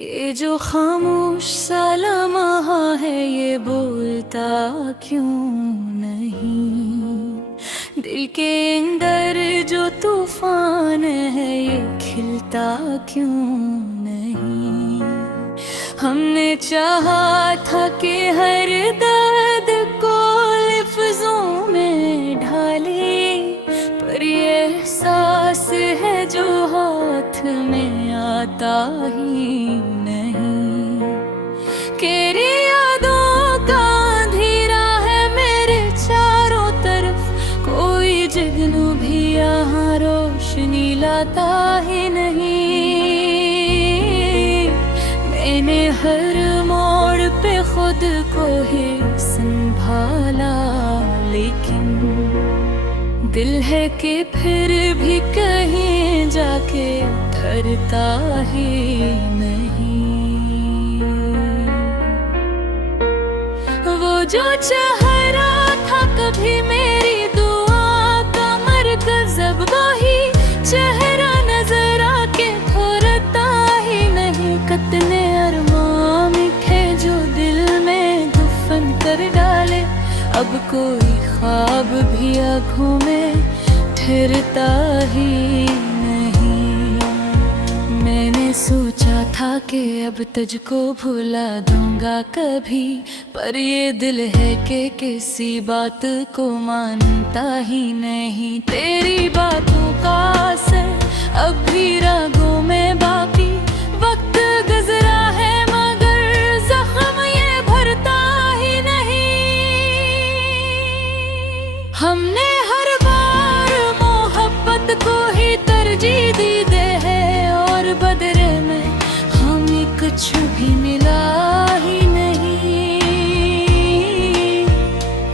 ये जो खामोश सा लम्हा है ये बोलता क्यों नहीं। दिल के अंदर जो तूफान है ये खिलता क्यों नहीं। हमने चाहा था कि हर दर्द को लफ्जों में ढाले, पर ये एहसास है जो हाथ में आता ही नहीं। तेरी यादों का अंधेरा है मेरे चारों तरफ, कोई जुगनू भी यहाँ रोशनी लाता ही नहीं। मैंने हर मोड़ पे खुद को ही संभाला, लेकिन दिल है कि फिर भी कहीं जाके डरता ही नहीं। वो जो चेहरा था कभी मेरी दुआ का मरकज़, अब वही चेहरा नजर आके थोरता ही नहीं। कितने अरमान थे जो दिल में दफन कर डाले, अब कोई ख्वाब भी आँखों में ठहरता ही नहीं। मैंने सोचा था कि अब तुझको भुला दूंगा कभी, पर ये दिल है कि किसी बात को मानता ही नहीं। तेरी बातों का असर अब भी रागों में बाकी, वक्त गुजरा है मगर जख्म ये भरता ही नहीं। हमने हर बार मोहब्बत को ही तरजीह दी दे है, और बदले में हमें कुछ भी मिला ही नहीं।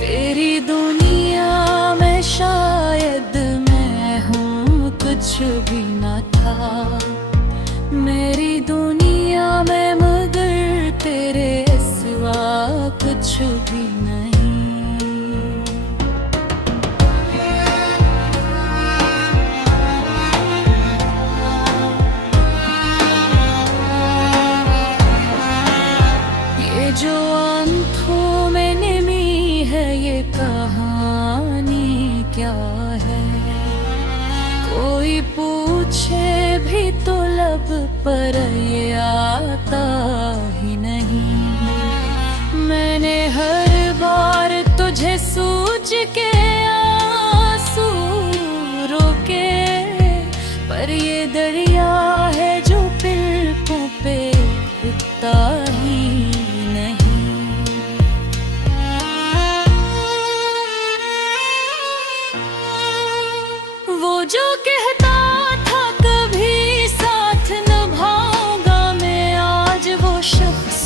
तेरी दुनिया में शायद मैं हूँ कुछ भी ना था, मेरी दुनिया में मगर तेरे सिवा कुछ भी नहीं। जो आंखों में नमी है ये कहानी क्या है, कोई पूछे भी तो लब पर ये आता ही नहीं। मैंने हर बार तुझे सोच के आंसू रोके, पर ये दरिया है जो पलकों पे रुकता ही जो कहता था कभी साथ निभाऊंगा मैं, आज वो शख्स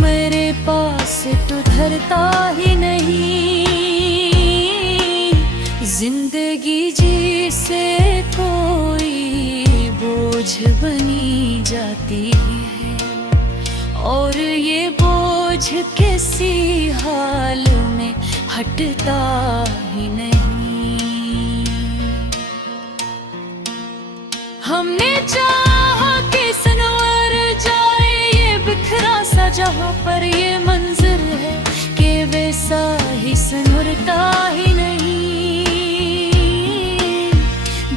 मेरे पास तो धरता ही नहीं। जिंदगी जी से कोई बोझ बनी जाती है, और ये बोझ किसी हाल में हटता ही नहीं। हमने चाहा कि सनवर जाए ये बिखरा सा जहां, पर ये मंजर है कि वैसा ही सनवरता ही नहीं।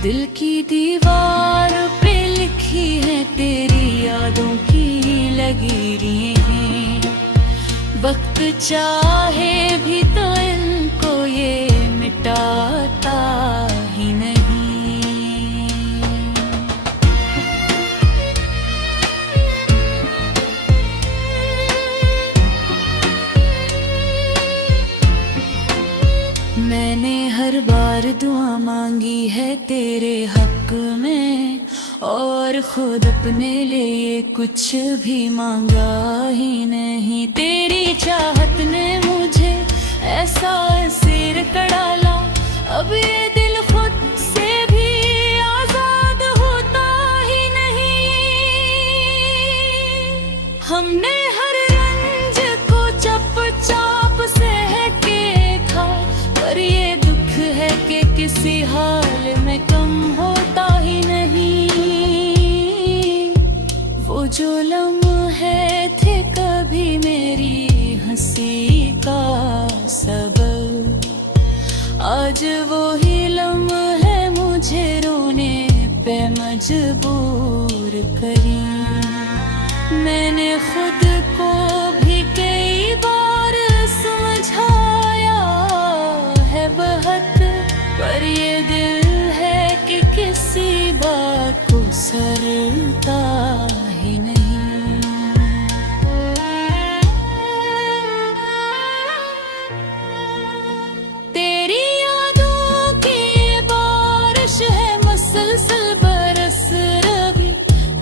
दिल की दीवार पे लिखी है तेरी यादों की लकीरें, वक्त चाहे भी तो इनको ये मिटाता ही नहीं। मैंने हर बार दुआ मांगी है तेरे हक में, और खुद अपने लिए कुछ भी मांगा ही नहीं। तेरी चाहत ने मुझे ऐसा असीर कर डाला, अब ये दिल खुद से भी आजाद होता ही नहीं। हमने हर रंज को चुपचाप से के खा, पर ये दुख है कि किसी हाल में कम होता ही नहीं। वो जो लम्हा कभी मेरी हंसी का सबब। आज वो ही लम्हे मुझे रोने पे मजबूर करी। मैंने खुद को भी कई बार समझाया है बहुत, पर ये दिल है कि किसी बात को सरता ही नहीं। तेरी यादों की ये बारिश है मुसलसल बरस रही,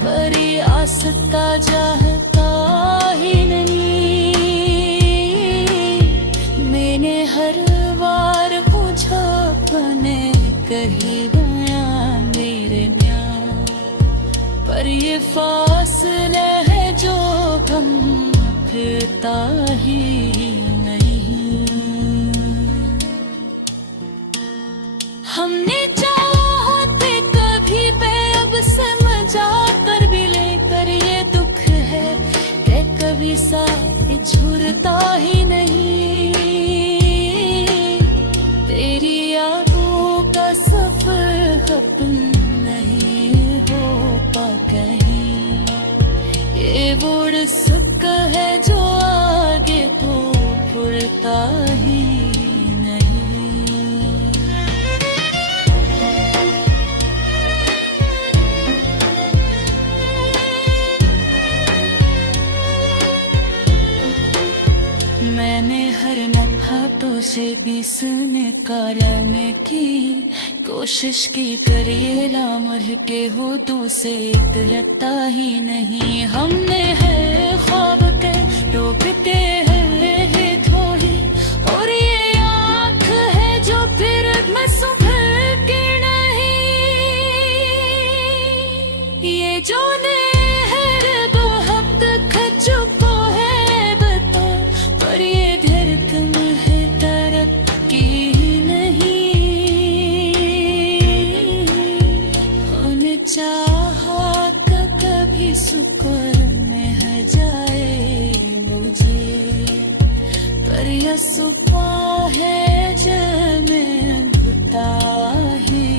पर ये आसता चाहता ही नहीं। मैंने हर बार पूछा अपने कहीं बयां मेरे म्यां, पर ये फासले है जो गम फिरता ही नहीं। हमने चाहते कभी पे अब समझा कर भी लेकर ये दुख है कि कभी साथ झुरता ही नहीं। तेरी यादों का सफर अपन नहीं हो पा कहीं, ये बुढ़ सुख है जो आगे तो फुरता ही मैंने हर नफातों से बीस निकालने की कोशिश की, पर ये लामर के हो तू से लगता ही नहीं। हमने है ख्वाब के डूबते हैं थोड़ी, और ये आँख है जो फिर मैं सुबह के नहीं। ये जो नहर बहुत खचुपो है बता, पर ये धड़कन है तरक्की नहीं। होने चाहा कभी सुकून में है जाए मुझे, पर यह सुबह है जब मैं बुता ही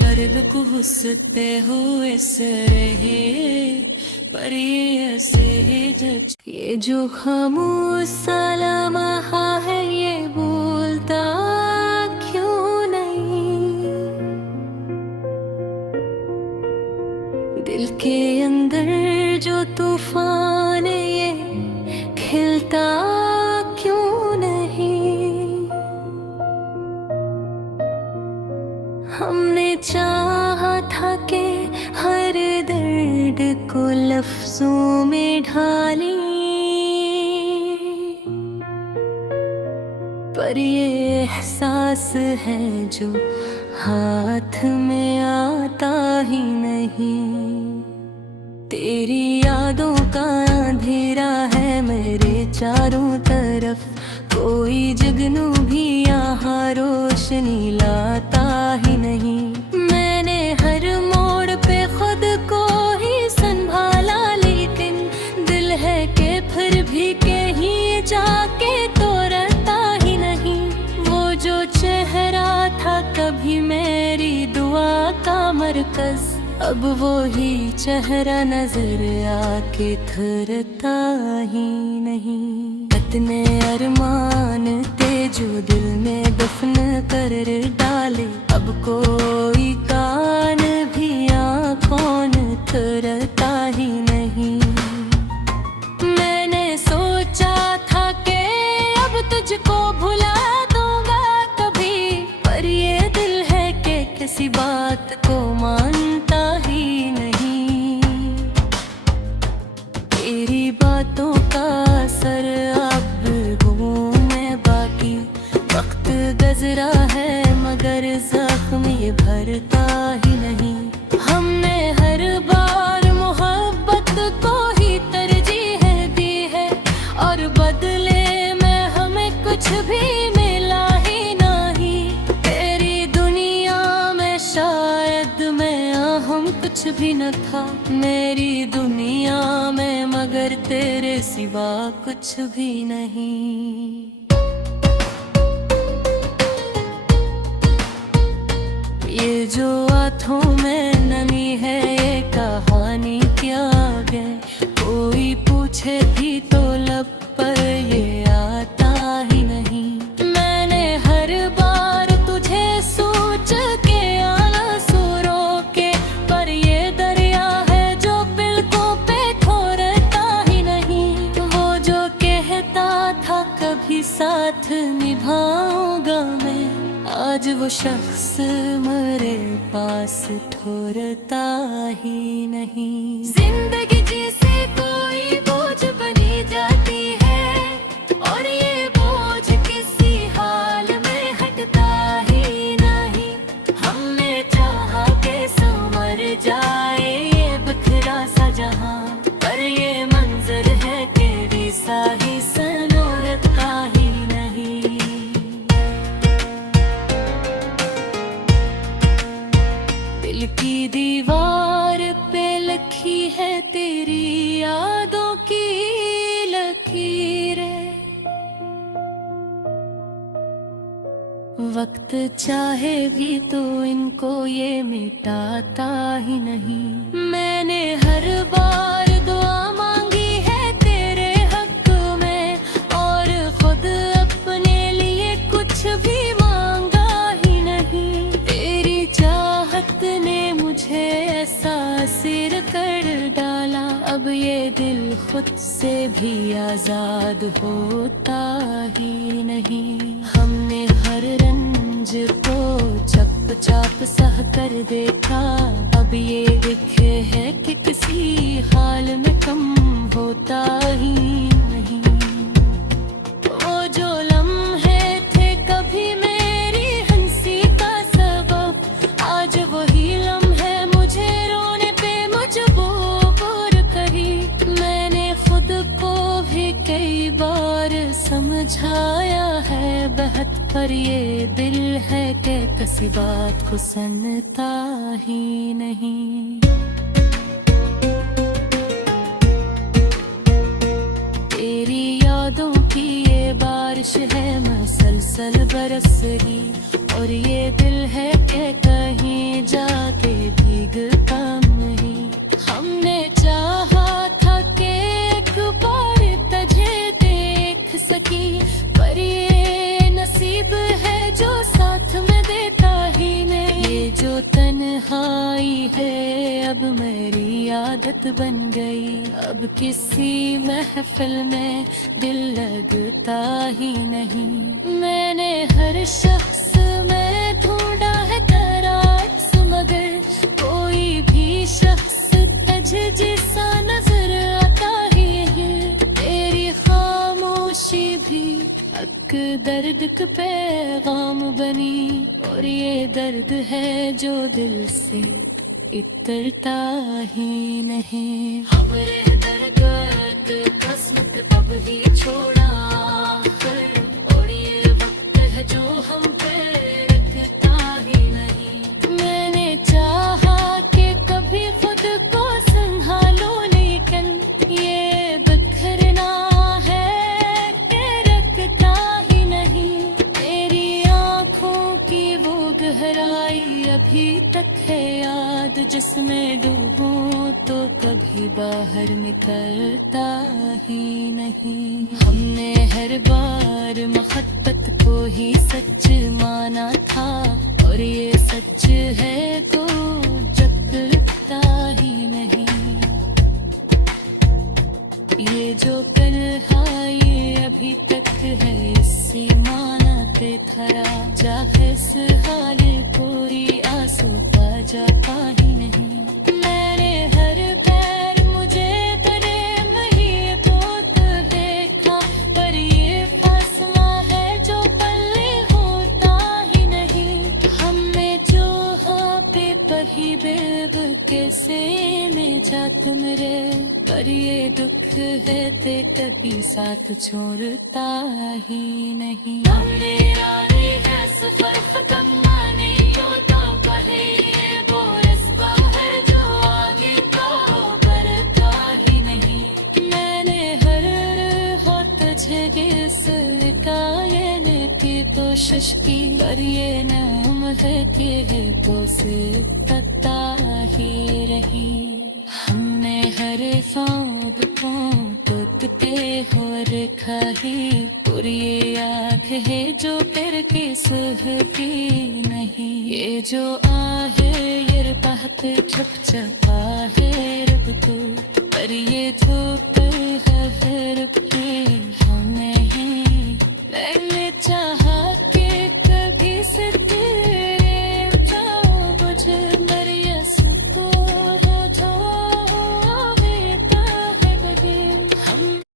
बर्द को हुसते हुए सहे, पर ये ऐसे ही जज। ये जो खामोश सा लम्हा है ये बोलता क्यों नहीं। दिल के अंदर जो तूफान है ये खिलता क्यों नहीं। हमने चाहा था कि हर दर्द को लफ्जों में ढालें, पर ये एहसास है जो हाथ में आता ही नहीं। तेरी यादों का अंधेरा है मेरे चारों तरफ, कोई जुगनू भी यहाँ रोशनी लाता ही नहीं। मैंने हर मोड़ पे खुद को ही संभाला, लेकिन दिल है कि फिर भी कहीं जाके तो रहता ही नहीं। वो जो चेहरा था कभी मेरी दुआ का मरकज, अब वो ही चेहरा नजर आके थरता ही नहीं। इतने अरमान थे जो दिल में दफन कर डाले, अब कोई कान भी आँखों थरता ही नहीं। मैंने सोचा था कि अब तुझको भुला दूंगा कभी, पर ये दिल है कि किसी बात को मानता ही नहीं। तेरी बातों का असर अब हूँ मैं बाकी, वक्त गजरा है मगर जख्म ये भरता ही नहीं। हमने हर बार मोहब्बत को ही तरजीह दी है, और बदले कुछ भी मिला ही नहीं। तेरी दुनिया में शायद मैं अहम कुछ भी न था, मेरी दुनिया में मगर तेरे सिवा कुछ भी नहीं। ये जो आँखों में नमी है ये कहानी क्या है, कोई पूछे भी तो लब पर ये आता ही नहीं। मैंने हर बार तुझे सोच के आंसू रोके, पर ये दरिया है जो पलकों पे ठोरता ही नहीं। वो जो कहता था कभी साथ निभाऊंगा मैं, आज वो शख्स मेरे पास ठोरता ही नहीं। जिंदगी जैसे कोई बोझ बनी जाती है, और ये बोझ किसी हाल में हटता ही नहीं। हमने चाहा के संवर जाए ये बिखरा सा जहां, पर ये मंजर है तेरी सा ही सनोरता ही नहीं। दिल की दीवार पे लिखी है तेरी यादों की लकीरें, वक्त चाहे भी तो इनको ये मिटाता ही नहीं। मैंने हर बार दुआ मांगी है तेरे हक में, और खुद अपने लिए कुछ भी मांगा ही नहीं। तेरी चाहत ने मुझे ऐसा सिर कर डाला, अब ये दिल खुद से भी आजाद होता ही नहीं। हमने हर रंज को चप चाप सह कर देखा, अब ये दिखे है कि किसी हाल में कम होता ही नहीं। वो जो लम्हे थे कभी मेरी हंसी का सबब, आज वही लम्हे मुझे रोने पे मजबूर करी। मैंने खुद को भी कई बार समझाया है बहत, पर ये दिल है कि किसी बात को सुनता ही नहीं। तेरी यादों की ये बारिश है मसलसल बरस रही, और ये दिल है कि कहीं जाके भीगता नहीं। हमने चाहा था कि एक बार तुझे देख सकी, पर ये नसीब है जो साथ में देता ही नहीं। ये जो तन्हाई है अब मेरी आदत बन गई, अब किसी महफिल में दिल लगता ही नहीं। मैंने हर शख्स में ढूंढा है करार, मगर कोई भी शख्स तुझे जैसा नजर आता ही है। तेरी खामोशी भी हक दर्द का पैगाम बनी, और ये दर्द है जो दिल से इतरता ही नहीं। हमरे दर्द किस्मत अब ही छोड़ा कर, और ये वक्त है जो हम पे रखता ही नहीं। मैंने चाहा कि कभी खुद को संभालो, लेकिन ये बिखरना है कि रखता ही नहीं। तेरी आँखों की वो गहराई अभी तक है याद, जिसमें डूबूं तो कभी बाहर निकलता ही नहीं। हमने हर बार मोहब्बत को ही सच माना था, और ये सच है तो जगता ही नहीं। ये जो तन्हाई अभी तक है इसी माना पे थरा, चाहे इस हाल कोई आंसू पा जाता ही नहीं। मैंने हर पैर मुझे तेरे मही दोत देखा, पर ये फासला है जो पल्ले होता ही नहीं। हमें जो हाँ पे पही बेब कैसे में जात मेरे, पर ये दुख सुख है ते कभी साथ छोड़ता ही नहीं। मेरा है सफर खत्म माने यूं तो कहे ये वो रस्ता है जो आगे तो बढ़ता ही नहीं। मैंने हर हो तुझे किस कायल की कोशिश की, पर ये नाम है कि है तो से पता ही रही। हमने हर फौग को टूटते हो रखा ही, पूरी आँख है जो फिर की सुहती नहीं। ये जो आहे ये बात छुप छपा है रब को, पर ये धूप है